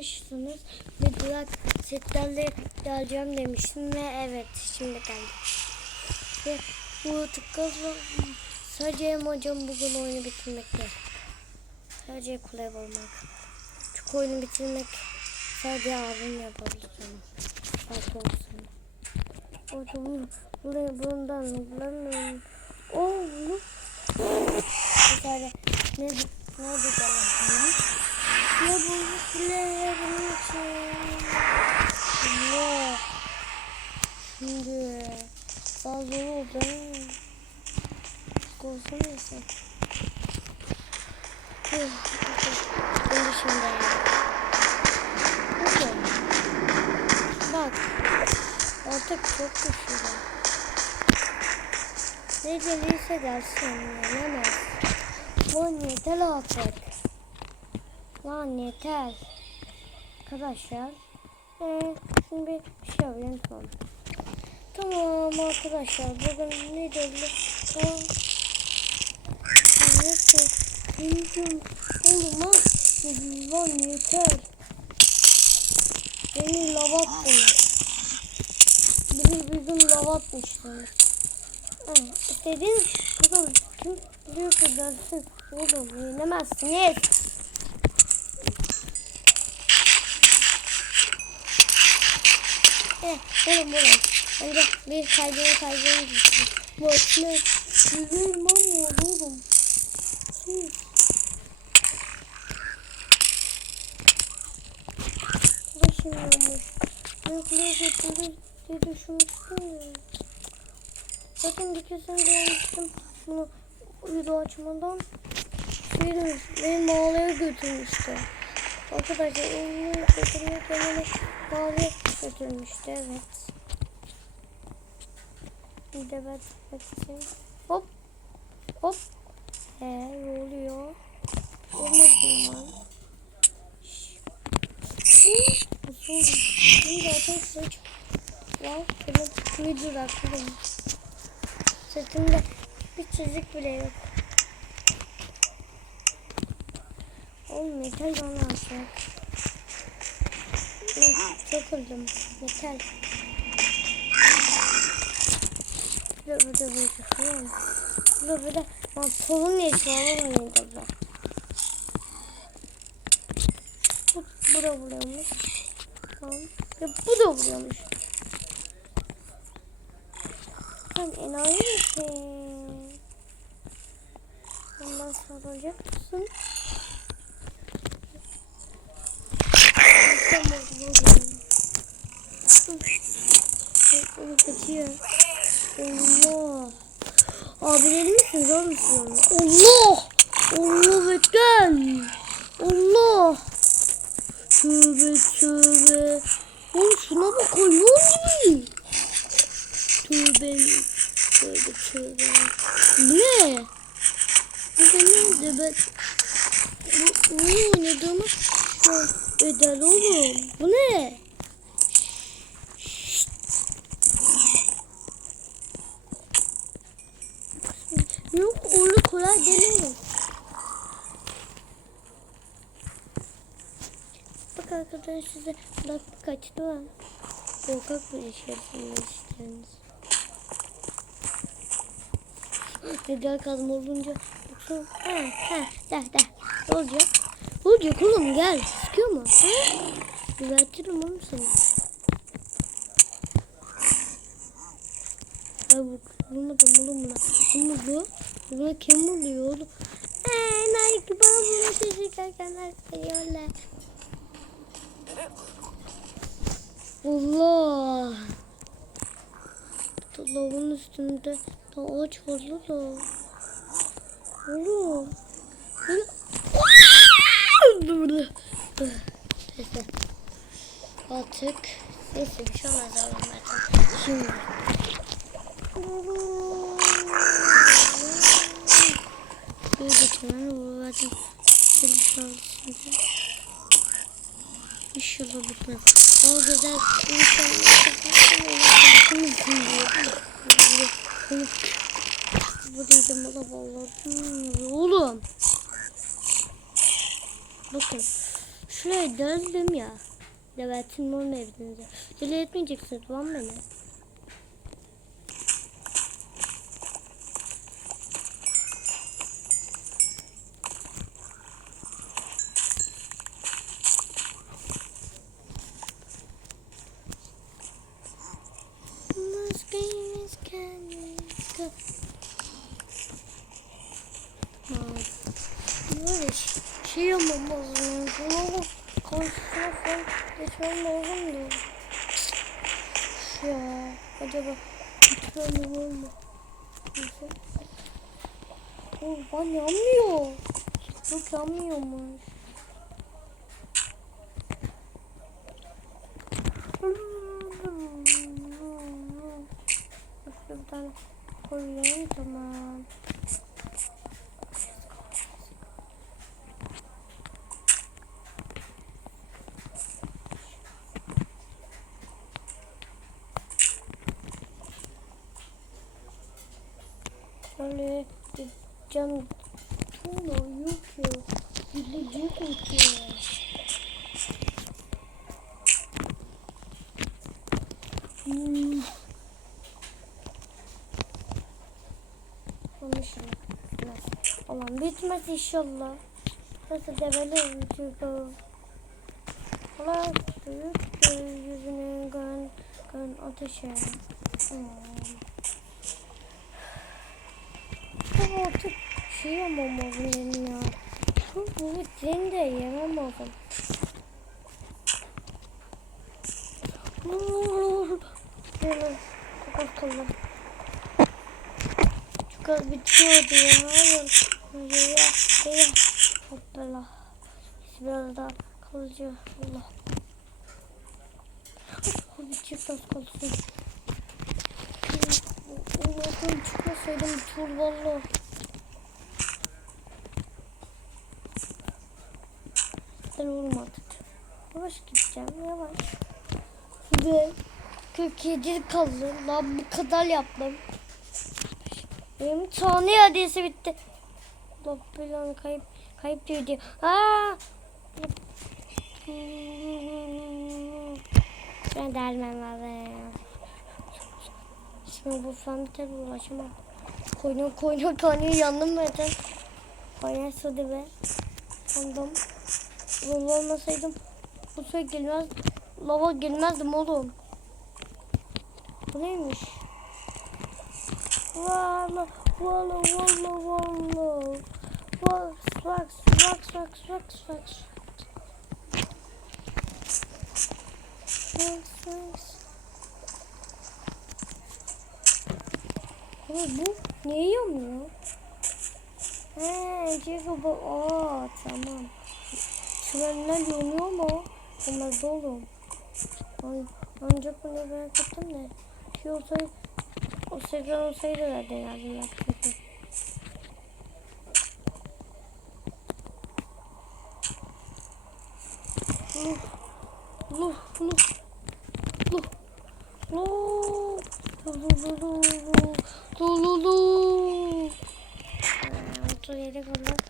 sormuştunuz. Müdürak setlerle geleceğim demiştim ve evet şimdi geldim. Ve bu tıkkazla sadece amacım bugün oyunu bitirmek değil. Sadece kolay olmak. Çünkü oyunu bitirmek sadece abim yapabilir. Farklı olsun. Buraya bundan bundan o bunu bir tane ne ne diyeceğim ne bu kulerin için ne şimdi daha zor oldu Korsun neyse Şimdi şimdi Hadi. Bak Artık çok güçlü. Ne gelirse gelsin yenemez. Lan yeter artık. Lan yeter. Arkadaşlar. Ee, şimdi bir şey yapayım tamam. Tamam arkadaşlar bugün ne dedi? Aa, Neyse. Bilmiyorum. Oğlum ha. Lan yeter. Beni lava attınız. Biri bizim lava atmışlar. Ha, istediğin kızım kim biliyor ki dersin. Oğlum yenemezsiniz. Eh, oğlum oğlum. Önce bir kaydını kaydını gitsin. Bu var oğlum. Siz. Başım olmuş. Büyükleri getirir diye düşünmüştüm. Zaten önce yapmıştım. Bunu video açmadan. Şeyde benim mağaraya götürmüştü. Arkadaşlar onu götürmek yerine mağaraya götürmüştü. Evet. Bir de ben bakayım. Hop. Hop. Ee, ne oluyor? Olmadı lan. Şimdi zaten saç var. Evet, bir duraklıyım. Sırtımda bir çizik bile yok. Oğlum metal bana atacak. Ben çok öldüm. Metal. Burada burada çıkıyor. Burada burada pantolon ne işi var oğlum burada. Bu, bu da vuruyormuş. Tamam. Ve bu da vuruyormuş. Sen enayi misin? Ondan sonra olacak mısın? Tamam, buldum. Onu kaçıyor. Allah. Abilerin misiniz oğlum siz? Allah! Allah beklen! Allah! Tövbe tövbe. Oğlum şuna bak hayvan gibi. Tövbe. Tövbe tövbe. Ne? Bu da nerede ben? Bu ne oynadığımı bedel oğlum. Bu ne? Yok kolay değil. Bak arkadaşlar size bak kaçtı var. Korkak bir iş yapıyorsunuz. Neden kazma olunca yoksa ha ha de de ne olacak? Ne olacak oğlum gel sıkıyor mu? Ha? Düzeltirim oğlum seni. Ya bu vurmadım oğlum buna. Kim vurdu? Buna kim vuruyor oğlum? Eee Nike bana bunu çekerken arkadaşlar. Allah. Dolabın üstünde da ağaç var da. Oğlum. Burada. Neyse. Artık neyse bir şey olmaz zaten. Şimdi. Bir geçen bu zaten bir şey oldu şimdi. İnşallah bitmez. O güzel inşallah. Burayı da mala bağladım. Oğlum. Bakın. Şuraya döndüm ya. Devetin olmayabilir. Deli etmeyeceksiniz lan beni. Şey yapmam lazım. Bunu karşısına falan geçmem lazım da. Ya acaba gitmem olur mu? Neyse. Oh, ben yanmıyor. Yok yanmıyormuş. Şurada bir tane koyayım tamam. Bir cam tuğla yok ya. Yok ya. Hmm. Bitmez inşallah. Nasıl develer çünkü. Allah büyük yüzünü gön, gön ateşe. Hmm. Bu artık şey yapmamam benim ya. Bu bu treni de yemem lazım. Az kaldı. Çok az bitiyordu ya. Hayır. Ya. Hayır. Hoppala. Biraz daha kalacak. Allah. Bir çift az kalsın. Allah'tan çıkmasaydım tur valla. Ben olmadı. Yavaş gideceğim yavaş. Ve 47 kaldı. Lan bu kadar yaptım. Benim tane hadisi bitti. Allah belanı kayıp kayıp diyor diye. Aa! Ben dermem lazım. Şimdi bu falan biter ulaşamam. Koyun koyun koyun yandım zaten. Koyun sudu be. Yandım. Lava olmasaydım bu suya girmez. Lava girmezdim oğlum. Bu neymiş? Valla valla valla valla. Wax wax wax wax wax wax. Wax wax. Ama bu niye yanmıyor? He, bu aa tamam. Şuralar yanıyor mu? Onlar dolu. An ancak bunu ben ettim de. Şey olsaydı, o sefer olsaydı da denerdim ben çünkü. Luh, luh, luh, luh, luh. Lululu. Lululu. Otur yere kalır.